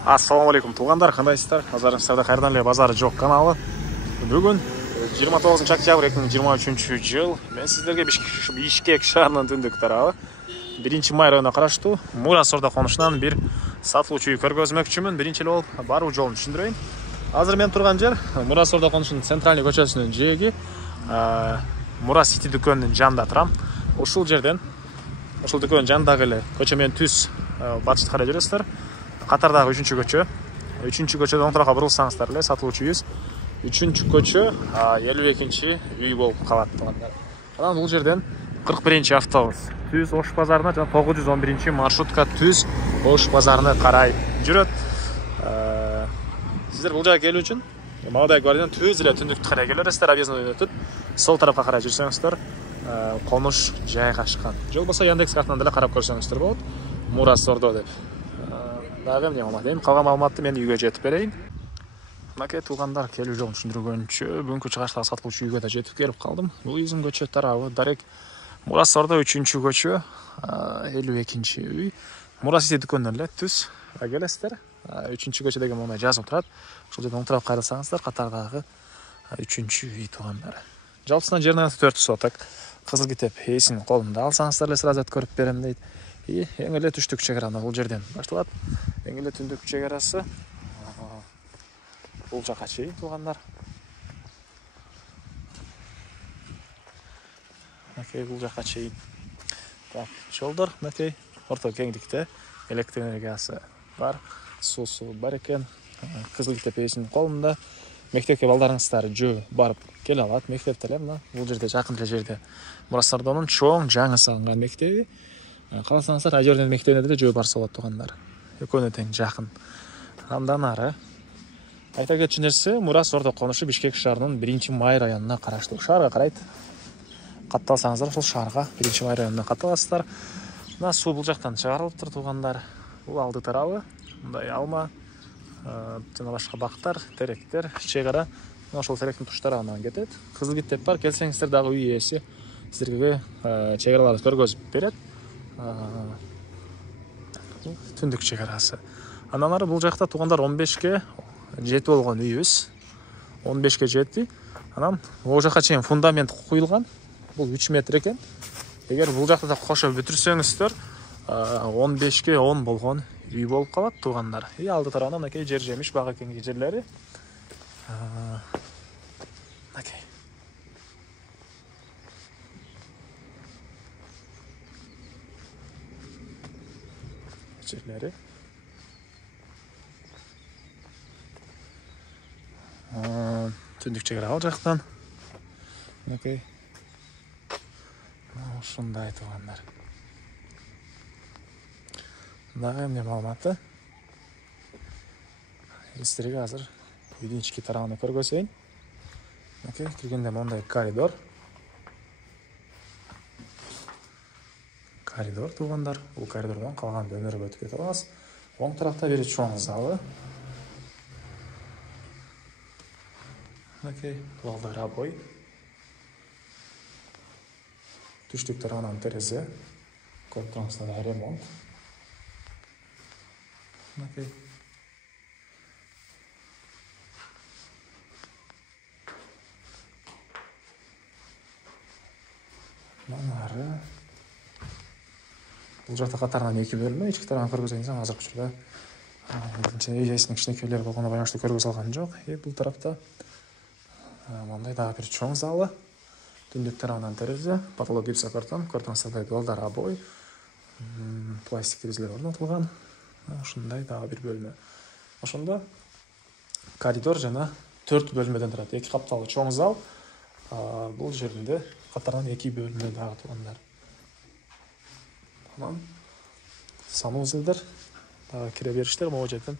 Ассалаумағалейкум туғандар, қандайсыздар? Назарыңыздарда қайырдан эле базары жоқ каналы. Бүгін 29 октябрь 2023 жыл. Мен сіздерге Бишкек шаарынын түндүк тарабы 1 май районуна караштуу Мурас Орда конушунан бир сатылуучу үй көргөзмөкчүмүн. Биринчи эле болуп баруу жолун түшүндүрөйүн. Азыр мен турган жер Мурас Орда конушунун центральный көчөсүнүн жээги, Мурас Сити дүкөнүнүн жанында турам. Ушул жерден, ушул дүкөнүн жанындагы эле көчө менен түз батышты карай жүрөсүздөр. Катардагы 3-көчө. 3-көчөдөн оң тарапка бурулсаңыздар эле сатылуучу үйүбүз. 3-көчө 52-чи үй болуп калат тугандар. Анан бул жерден 41-чи автобус Түз Ош базарына жана 911-чи маршрутка Түз Ош базарына карай жүрөт. Сиздер бул жака келүү үчүн Мамадай гвардиядан Түз эле түндүктү карай келесиздер. Объездный өтүп, сол тарапка карай жүрсөңүздөр конуш жайгашкан. Же болбосо Яндекс картынан деле карап көрсөңүздөр болот. Мурас Ордо деп. Дагы эмне маалымат? Эми калган маалыматты мен үйгө жетип берейин. Мынакей туугандар, келүү жолун түшүндүргөнчө бүгүнкү чыгыштагы сатылуучу үйгө да жетип келип калдым. Бул үйдүн көчө тарабы дарек Мурас Ордо 3-көчө 52-чи үй. Мурас Сити дүкөнүнөн эле түз келесиздер. 3-көчө деген мондай жазылып турат. Ошол жерден оң тарапка карасаңыздар катардагы 3-үй туугандар. Жалпысынан жерин 4 соток. Кызыл китеп ээсинин колунда алсаңыздар эле сразу көрүп берем дейт. Эң эле түштүк чек араны бул жерден башталат. Эң эле түндүк чек арасы бул жака чейин туугандар. Мынакей бул жака чейин. Так, жолдор мынакей орто кеңдикте, электр энергиясы бар, суусу бар экен. Кызыл китеп ээсинин колунда. Мектепке балдарыңыздар жөө барып келе алат. Мектепте эле мына бул жерде жакын эле жерде Мурас Ордонун чоң жаңы салынган мектеби. Каласаңыздар Ажердин мектебине деле жөө барса болот туугандар. Экөөнө тең жакын. Андан ары айта кетчү нерсе, Мурас Ордо конушу Бишкек шаарынын 1 май районуна караштуу. Шаарга карайт. Катталсаңыздар, ошол шаарга 1 май районуна катталасыздар. Мына суу бул жактан чыгарылыптыр туугандар. Бул алды тарабы мындай алма жана башка бактар, теректер, чек ара. Ошол теректин туштары анан кетет. Кызыл китеп бар, келсеңиздер дагы үй ээси сиздерге чек араларды көргөзүп берет. Түндүк чек арасы. Андан ары бул жакта туугандар 15ке жети болгон үйүбүз. 15ке жетти. Анан могу жака чейин фундамент куюлган. Бул 3 метр экен. Эгер бул жакта да кошо бүтүрсөңүздөр 15ке 10 болгон үй болуп калат туугандар. Алды тарабынан мынакей жер жемиш бага кеңги жерлери. Мынакей. Жерлери. Түндүк чек ара ал жактан. Мынакей. Ушундай туугандар. Дагы эмне маалыматы? Сиздерге азыр үйдүн ички тарабын көргөзөйүн. Мынакей киргенде мондай коридор. Коридор туугандар. Бул коридордон калган бөлмөлөргө өтүп кете алабыз. Оң тарапта бир чоң залы. Мынакей балдар абой. Түштүк тарабынан терезе. Көрүп турсаңыздар ремонт. Мынакей. Манары. Бул жакта катарынан 2 бөлмө, ички тарабын көргөзөйүн десем, азыркы учурда үй ээсинин кичинекейлери болгондо байланыштуу көргөзө алган жок. Бул тарапта мындай дагы бир чоң залы. Түндүк тарабынан терезе, потолок гипсокартон, көрсөңүздөр балдар абой. Пластик терезелер орнотулган. Ушундай дагы бир бөлмө. Ошондо коридор жана 4 бөлмөдөн турат. 2 капталуу чоң зал. Бул жеринде катарынан 2 бөлмө дагы туугандар. Анан санузелдер дагы кире бериштер могу жерден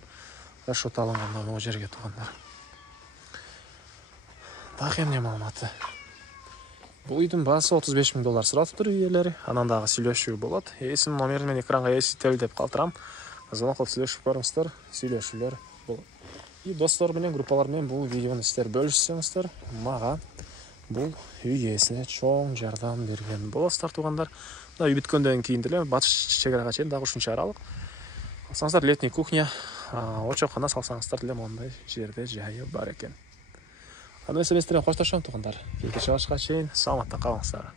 расчет алынган могу жерге туугандар. Дагы эмне маалыматы? Бул үйдүн баасы $35,000 суратыптыр үй ээлери. Анан дагы сүйлөшүү болот. Ээсинин номерин мен экранга эсител деп калтырам. Звонок кылып сүйлөшүп көрүңүздөр, сүйлөшүүлөр болот. Достор менен, группалар менен бул видеону сиздер бөлүшсөңүздөр, мага бул үй ээсине чоң жардам берген болосуздар туугандар. Үй бүткөндөн кийин деле батыш чек арага чейин дагы ушунча аралык. Алсаңыздар летний кухня очоккона салсаңыздар деле мондай жерде жайы бар экен. Аны эмес эмес менен коштошом туугандар. Кийинки чыгышка чейин саламатта калыңыздар.